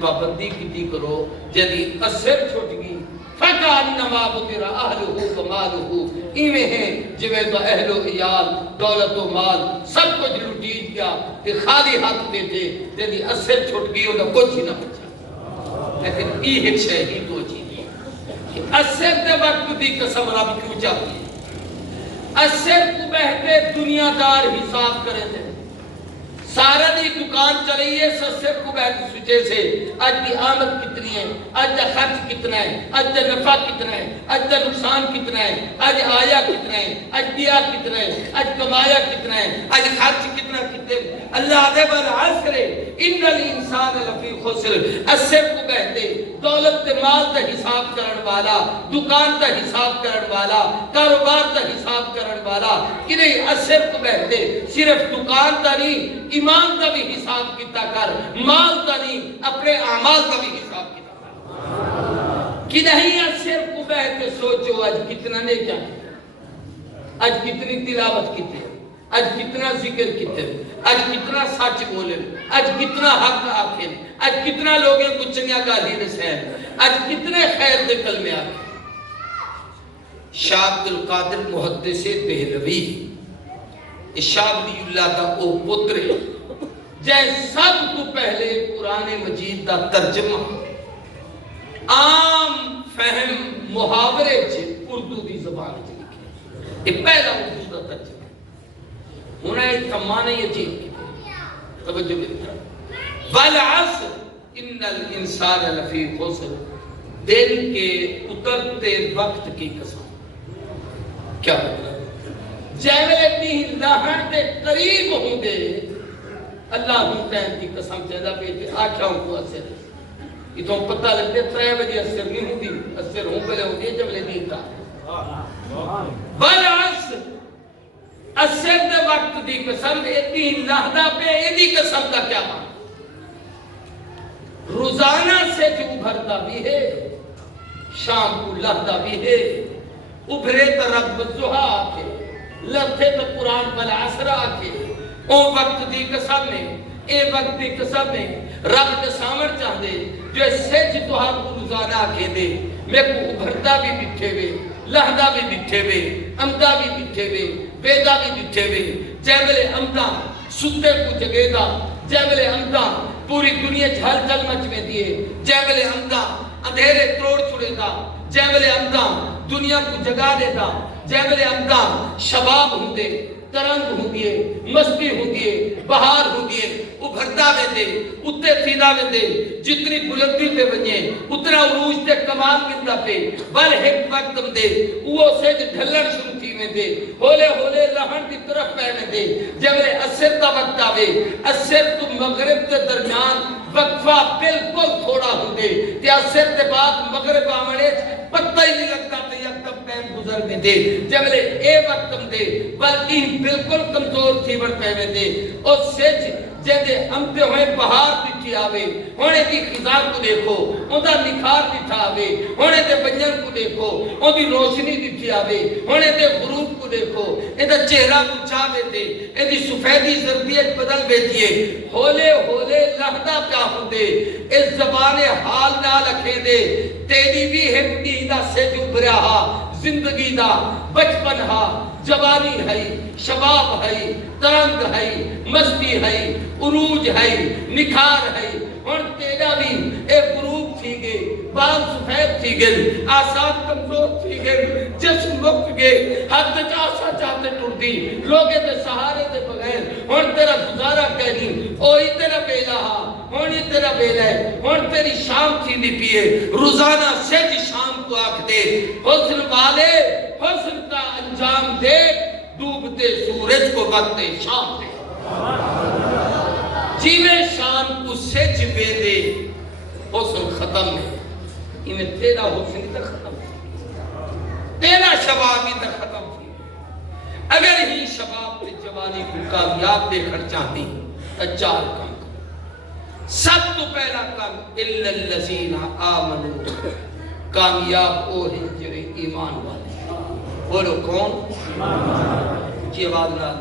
پابندی کیتی کرو جدی اثر چھٹ گئی فَكَأَنَّمَا بُطِرَ أَهْلُهُ وَمَالُهُ ایویں ہیں جویں تو اہل و عیال دولت و مال سب کچھ لٹیٹ گیا تے خالی ہاتھ دے تھے جدی اثر چھٹ گئی انہوں کچھ ہی نہ بچا لیکن ایک شے ہی تو چیز کہ اثر دے وقت دی قسم رب کیوں چاہتی ہے اثر کو بہتے دنیا دار حساب کرے تھے سارا دی دکان چلی ہے سسر کو بیٹھ سوچے سے آج دی آمد کتنی ہے آج دا خرچ کتنا ہے آج دا نفع کتنا ہے آج دا نقصان کتنا ہے آج آیا کتنا ہے آج دیا کتنا ہے آج کمایا کتنا ہے آج خرچ کتنا کتنے اللہ دے بالعصر ان الانسان لفی خسر اثر کو بہتے دولت دے مال دا حساب کرن والا دکان دا حساب کرن والا کاروبار دا حساب کرن والا کہ نہیں اثر کو بہتے صرف دکان دا نہیں ایمان کا بھی حساب کیتا کر مال کا نہیں اپنے اعمال کا بھی حساب کیتا کر کہ نہیں اثر کو بہتے سوچو آج کتنا نے کیا آج کتنی تلاوت کیتے آج کتنا ذکر کیتے آج کتنا سچ بولے آج کتنا حق آکھے آج کتنا لوگیں کچنیا گالی رسین آج کتنے خیر دے کلمے آکھے شاہ عبد القادر محدث دہلوی شاہ ولی اللہ دا او پتر جائے سب تو پہلے قرآن مجید دا ترجمہ عام فہم محاورے چھے اردو دی زبان چھے لکھے یہ پہلا اردو دا ترجمہ ہونا ایک کمانے یہ چیز کی توجہ لیتا والعصر ان الانسان لفی خسر دن کے اترتے وقت کی قسم کیا مطلب جیوے اتنی لاہن دے قریب ہوں گے اللہ ہوں کہن کی قسم چیزا پیتے آکھا ہوں کو اثر ہے یہ تو پتہ لگتے 3 بجے اثر نہیں ہوں دی اثر ہوں پہلے ہوں دی جب لے دین کا والعصر اثر دے وقت دی قسم اتنی لہدہ پہ اتنی قسم کا کیا مانا روزانہ سے جو ابھرتا بھی ہے شام کو لہدہ بھی ہے ابھرے ترب زہا آکے لفظے تو قرآن بالعصر آکے او وقت دی قسم نے اے وقت دی قسم نے رب دے سامر چاہ دے جو سچ تو ہر کو روزانہ آکے دے میں کو ابھرتا بھی بٹھے ہوئے لہدہ بھی بٹھے ہوئے امدہ بھی بٹھے ہوئے بیدہ بھی بٹھے ہوئے جیبل امدہ ستے کو جگے گا جیبل امدہ پوری دنیا جھل جل مچ میں دیئے جیبل امدہ اندھیرے توڑ چھڑے گا جیبل امدہ دنیا کو جگا دے گا جیبل امدہ شباب ہوں دے ترنگ ہوں دیئے مستی ہوں دیئے بہار ہوں دیئے ابھرتا میں دے اتے تھیدہ میں دے جتنی بلندی پہ بنیے اتنا عروج تے کمال ملتا پہ بل ایک وقت دے وہ سے ڈھلن شروع تھی میں دے ہولے ہولے لہن دی طرف پہ میں دے جب اثر تا وقت آوے اثر تو مغرب تے درمیان وقفہ بالکل تھوڑا ہوں دے تے اثر تے بعد مغرب آمنے پتہ ہی نہیں لگتا تے یک تب ٹائم گزر میں دے جب اے وقت دے بلکہ بالکل کمزور تھی بڑھ پہ میں دے اور سچ جیدے امتے ہوئے بہار دکھی آوے ہونے دی خزان کو دیکھو ان دا نکھار دکھا آوے ہونے دے بنجن کو دیکھو ان دی روشنی دکھی آوے ہونے دے غروب کو دیکھو ان دا چہرہ کو چاہے دے ان دی سفیدی زردیت بدل بے دیئے ہولے ہولے لہدہ پیا ہوں دے اس زبان حال نہ لکھے دے تیری بھی ہمتی دا سے جو برہا زندگی دا بچپن ہا جوانی ہے شباب ہے ترنگ ہے مستی ہے عروج ہے نکھار ہے اور تیرا بھی ایک غروب تھی گئے بال سفید تھی گئے آسان کمزور تھی گئے جسم مک گئے حد چاسا چاہتے ٹوٹی لوگے دے سہارے دے بغیر اور تیرا گزارہ کہنی اوہی تیرا بیلا ہا ہونی تیرا بیلا ہے ہون تیری شام تھی نہیں پیئے روزانہ سے جی شام کو آکھ دے حسن والے حسن کا انجام دے ڈوبتے سورج کو وقت شام دے جیوے شام کو سچ بے دے حسن ختم ہے انہیں تیرا حسن تک ختم ہے تیرا شباب ہی تک ختم تھی اگر ہی شباب پہ جوانی کو کامیاب دیکھنا چاہتی تو 4 کام سب تو پہلا کام اِلَّا الَّذِينَ آمَنُوا کامیاب وہ ہیں جو ایمان والے بولو کون کی آواز نہ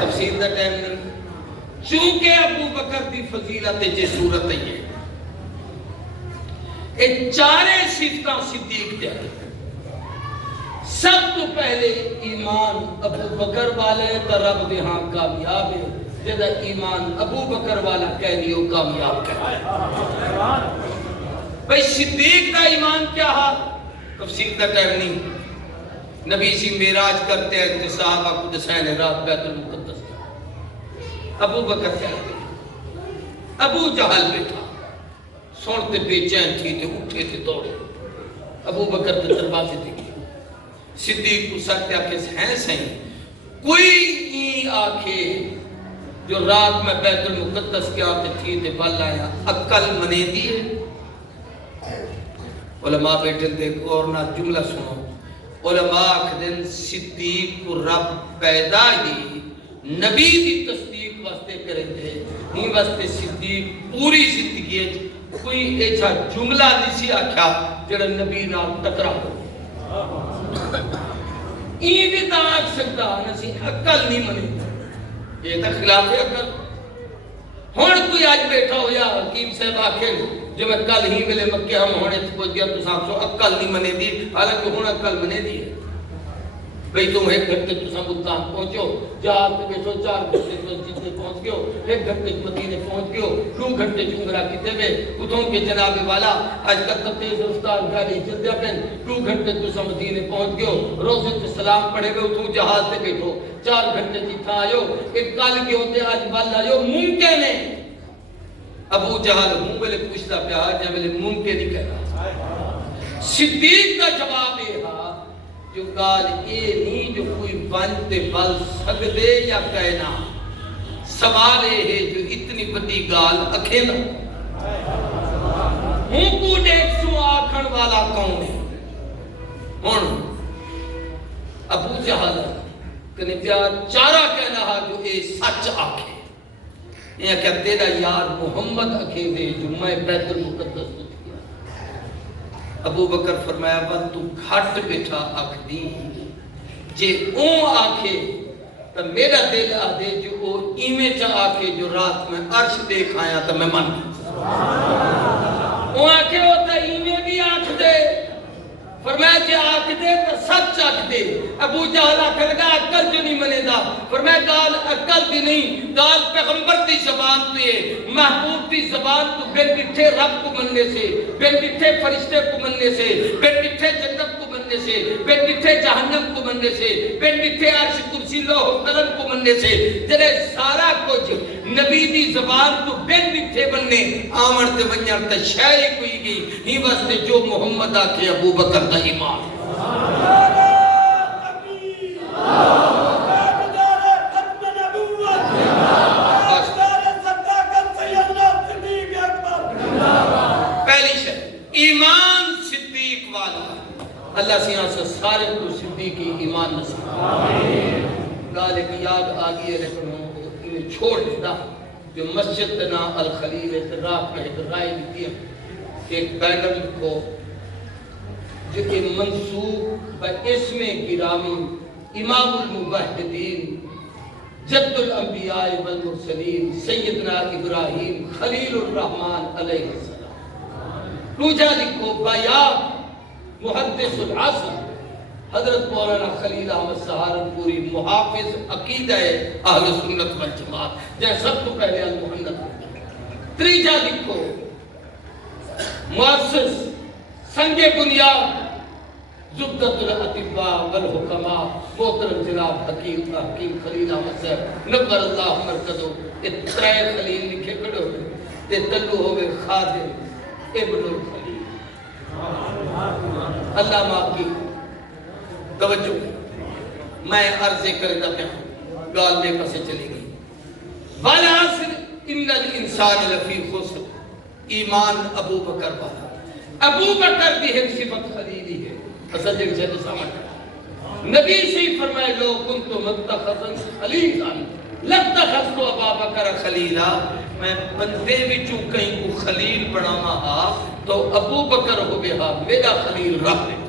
تفسیر دا ٹائم نہیں چونکہ ابو بکر دی فضیلت جے صورت ہے یہ چارے صفتاں صدیق دے سب تو پہلے ایمان ابو بکر والے تو رب دے ہاں کامیاب ہے جدا ایمان ابو بکر والا کہہ دیو کامیاب کہہ بھئی صدیق دا ایمان کیا ہا تفصیل دا ٹائم نہیں نبی سی معراج کرتے ہیں کہ صحابہ کو دسائن رات بیت المقدس ابو بکر کہتے ہیں ابو جہل بیٹھا سنتے بے چین تھی تے اٹھے تھے دوڑے ابو بکر تے دروازے دیکھے صدیق کو سکتے آکے ہیں سہیں کوئی ای آکھے جو رات میں بیت المقدس کے آتے تھی تے بل آیا عقل منے دیئے علماء بیٹھن دیکھ اور نہ جملہ سنو علماء اکھدن صدیق کو رب پیدا ہی نبی دی تصدیق واسطے کریں تھے ہی واسطے صدیق پوری زندگی ہے کوئی ایچا جملہ نہیں سی آکھا جڑا نبی نام ٹکرا ہو این بھی تاک سکتا نسی عقل نہیں منے یہ تک خلاف ہے عقل ہون کوئی آج بیٹھا ہو یا حکیم صاحب آکھیں جو میں کل ہی ملے مکہ ہم ہونے تھے پوچھ گیا تو صاحب سو عقل نہیں منے دی حالانکہ ہون عقل منے دی ہے بھئی تم ایک گھنٹے تو سمبلتان پہنچو جہاں پہ بیٹھو 4 گھنٹے تو جتنے پہنچ گئو 1 گھنٹے مدینے پہنچ گئو 2 گھنٹے چونگرہ کتے میں اتھوں کے جناب والا آج کل تب تیز رفتار گاڑی چل دیا پہن 2 گھنٹے تو مدینے پہنچ گئو روزے تو سلام پڑھے گئے اتھوں جہاز سے بیٹھو 4 گھنٹے جتھا آئیو ایک کال کے ہوتے آج بال آئیو ممکن ہے ابو جہل ہوں ملے پوچھتا پیار جہاں ملے ممکن نہیں کہتا صدیق کا جواب یہ ہا جو گال یہ نہیں جو کوئی بنتے بل سکدے یا کہنا سوال ہے جو اتنی بڑی گال اکھینا ہوں کو دیکھ سو آکھن والا کون ہے ہون ابو جہل کنے پیار چارہ کہنا ہا جو اے سچ آکھے یہ کہ تیرا یار محمد اکھے دے جو میں بیت المقدس تو کیا ابو بکر فرمایا بات تو گھٹ بیٹھا آکھ دی جے اون آکھے تو میرا دل آدھے جو او ایمیں چاہ آکھے جو رات میں عرش دیکھ آیا تو میں من اون آکھے ہوتا ایمیں بھی آکھ دے فرمایا جے آکھ دے تو سچ آکھ دے ابو جہل آکھ لگا عقل جو نہیں منے دا فرمایا گال عقل بھی نہیں گال پیغمبر دی زبان پہ محبوب دی زبان تو بن بٹھے رب کو مننے سے بن بٹھے فرشتے کو مننے سے بن بٹھے جنت کو مننے سے بن بٹھے جہنم کو مننے سے بن بٹھے عرش کرسی لوح قلم کو مننے سے جنہیں سارا کچھ نبی دی زبان تو بن بٹھے بننے آمن تے ونجر تے شہری کوئی گئی ہی واسطے جو محمد آکے ابو بکر دا ایمان پہلی شہر ایمان صدیق والا اللہ سے یہاں سے سارے کو صدیقی ایمان نصیب گالے کی یاد آگئی رکھنوں انہیں چھوڑ دیتا جو مسجد نا الخلیل اتراف میں اترائے دیتی ہے کہ ایک بینر کو جو کہ منصوب باسم گرامی امام المباہدین جد الانبیاء والمرسلین سیدنا ابراہیم خلیل الرحمن علیہ السلام روجہ لکھو بیاب محدث العصر حضرت مولانا خلیل احمد سہارنپوری محافظ عقیدہ اہل سنت والجماعت جہاں سب کو پہلے المحنت تریجہ لکھو مؤسس سنگ بنیاد زبدت الاطباء والحکماء محترم جناب حکیم خلیل احمد صاحب نبر اللہ مرکزو اترائے خلیل لکھے کھڑے ہوئے تے تلو ہوئے خادم ابن الخلیل اللہ ماں کی توجہ میں عرضے کردہ پہ ہوں گال لے پسے چلی گئی والعصر ان الانسان لفی خسر ایمان ابو بکر والا ابو بکر بھی ہم صفت خلیلی ہے اصل جنگ سے سامن نبی سے فرمائے لو کنتو متخذن خلیلا لتخذتو ابا بکر خلیلا میں بندے وچوں کہیں کو خلیل بناما ہا تو ابو بکر ہو گیا میرا خلیل رب ہے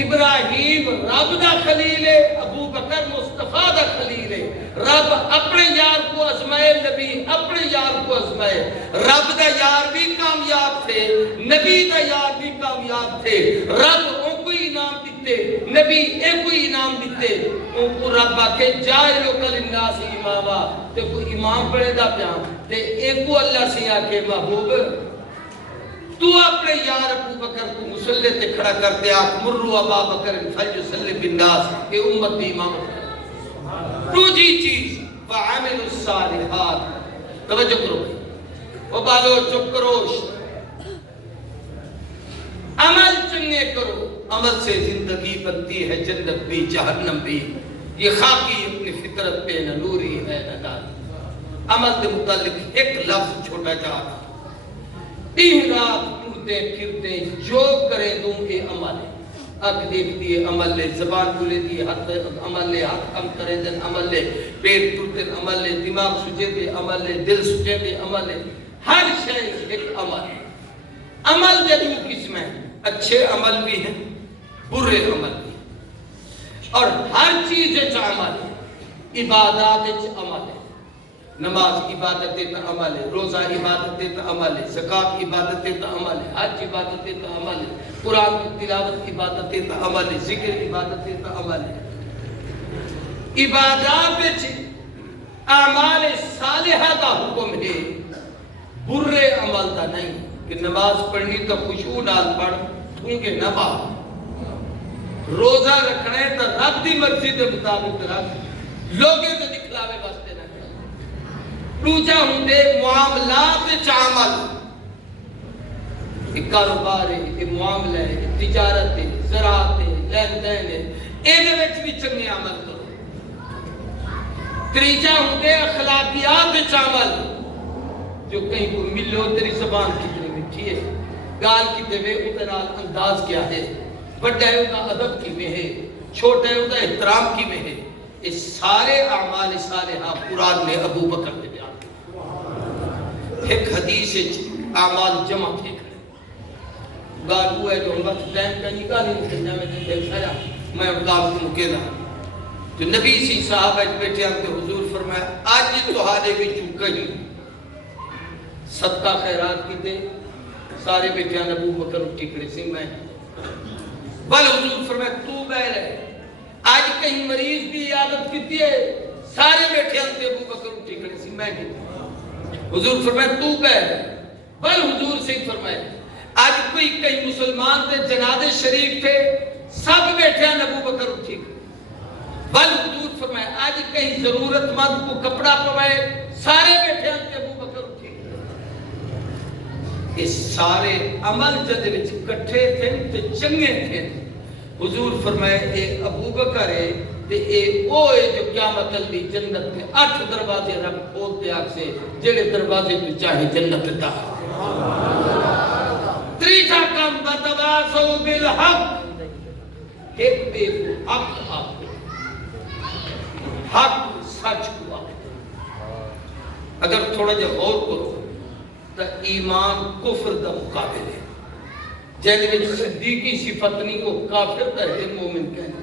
ابراہیم رب دا خلیل ہے ابو بکر مصطفیٰ دا خلیل ہے رب اپنے یار کو آزمائے، نبی اپنے یار کو آزمائے۔ رب دا یار بھی کامیاب تھے، نبی دا یار بھی کامیاب تھے۔ رب ان کو انعام دیتے، نبی ایک کو انعام دیتے۔ ان کو رب آکے جائلو کل الناس اماما، تے کوئی امام پڑے دا پیان تے ایک کو اللہ سے آکے محبوب تو اپنے یار ابو بکر کو مسلح تے کھڑا کرتے آکھ مرو ابا بکر فلیصلی بالناس، کہ امت بھی امامت ہے۔ دوسری چیز فعملوا الصالحات، توجہ کرو وہ بالو چپ کرو، عمل چنگے کرو، عمل سے زندگی بنتی ہے جنت بھی جہنم بھی، یہ خاکی اپنی فطرت پہ نہ نوری ہے نہ دانی۔ عمل دے متعلق ایک لفظ چھوٹا جا رہا، دن رات ٹوٹتے پھرتے جو کریں تم اے عمل ہے۔ آنکھ دیکھ دیئے عمل لے، زبان بولے دیئے عمل لے، ہاتھ کم کریں دن عمل لے، پیٹ ٹوٹے عمل لے، دماغ سجے دے عمل لے، دل سجے دے عمل لے، ہر شے ایک عمل ہے۔ عمل دے دو قسم ہیں، اچھے عمل بھی ہیں، برے عمل بھی ہیں، اور ہر چیز عمل ہے۔ عبادات عمل ہے، نماز عبادت تا عمل ہے، روزہ عبادت تا عمل ہے، زکوٰۃ عبادت تا عمل ہے، حج عبادت تا عمل ہے، قرآن کی تلاوت عبادت تا عمل ہے، ذکر عبادت تا عمل ہے۔ عبادات وچ اعمال صالحہ دا حکم ہے، برے عمل دا نہیں، کہ نماز پڑھنی تو خشوع نال پڑھ، کیونکہ نہ پڑھ۔ روزہ رکھنا ہے تو رب دی مرضی دے مطابق رکھ، لوگوں تے دکھلاوے واسطے نہ کر۔ دوجا ہوندے معاملات عمل، ایک کاروبار ہے، ایک معاملہ ہے، ایک تجارت ہے، زراعت ہے، لین دین ہے، ایدے وچ بھی چنگے عمل کرو۔ تیجا ہوندے اخلاقیات عمل، جو کہیں کو ملو تیری زبان کتنی مٹھی ہے، گال کتے میں اتنال انداز کیا ہے، بڑا ہے انہا ادب کی میں ہے، چھوٹا ہے انہا احترام کی میں ہے۔ اس سارے اعمال صالحہ قرآن میں ابو بکر نے بیان کیا۔ ایک حدیث اعمال جمع تھے کھڑے، گالو ہے جو ہم وقت ٹائم کا نکالی سنجا میں نے دیکھ سایا، میں اقلاب کو مکیلا تو نبی سی صاحب ایک بیٹھے ہم کے حضور فرمایا آج تو حالے بھی چکا ہی صدقہ خیرات کی دے، سارے بیٹھے ہم ابو بکر اٹھی کھڑے سی میں بل حضور فرمایا تو بہر ہے، آج کہیں مریض کی عادت کیتی ہے، سارے بیٹھے ہم تے ابو بکر اٹھی کھڑے سی میں کیتی، حضور فرمایا تو بہر ہے، بل حضور سے فرمایا آج کوئی کئی مسلمان تے جنازے شریک تھے، سب بیٹھے ہیں ابو بکر اٹھی کھڑے، بل حضور فرمایا آج کہیں ضرورت مند کو کپڑا پوائے، سارے بیٹھے ہیں ابو بکر اٹھی کھڑے۔ اس سارے عمل جدے وچ کٹھے تھے تے چنگے تھے۔ حضور فرمائے اے ابو بکر ہے تے اے اوے جو قیامت دی جنت کے 8 دروازے رب کھولتے آگ سے، جڑے دروازے تو چاہے جنت دا۔ تیسرا کام بتواصوا بالحق، ایک بے حق آپ حق سچ کو آپ۔ اگر تھوڑا جا غور کرو تو ایمان کفر دا مقابل ہے، جیسے میں صدیقی صفت نہیں کو کافر تا ہے مومن کہنا۔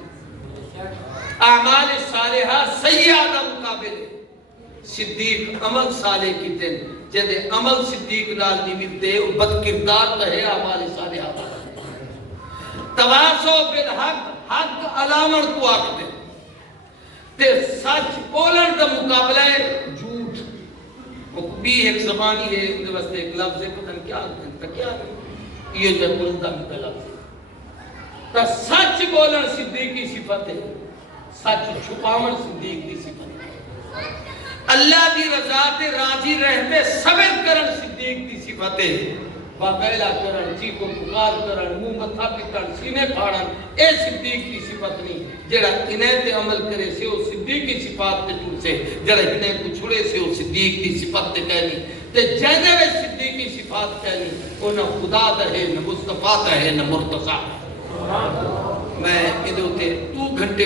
اعمال صالحہ سیئہ دا مقابل ہے، صدیق عمل صالح کی دن جیسے عمل صدیق نال نہیں ملتے، بد کردار تا ہے اعمال صالحہ دا۔ تواصوا بالحق، حق علامر کو آکھ دے تے سچ بولن دا مقابلہ ہے جھوٹ۔ وہ بھی ایک زبانی ہے، اندھے واسطے ایک لفظ ہے، پتہ کیا ہے، یہ جو بلدہ میں لفظ ہے۔ تا سچ بولن صدیق کی صفت ہے، سچ چھپاون صدیق کی صفت ہے۔ اللہ دی رضا تے راضی رہتے صبر کرن صدیق کی صفت ہے۔ باقیلہ کرن، چیخو پکار کرن، منہ متھا پٹن، سینے پھاڑن، اے صدیق کی صفت نہیں۔ جڑا انہیں تے عمل کرے سے وہ صدیق کی صفات تے ٹوٹ سے، جڑا انہیں کو چھڑے سے وہ صدیق کی صفت تے کہنی تے جیسے وہ صدیق کی صفات کہنی وہ نہ خدا دا ہے، نہ مصطفیٰ دا ہے، نہ مرتضیٰ۔ میں ادھے ہوتے 2 گھنٹے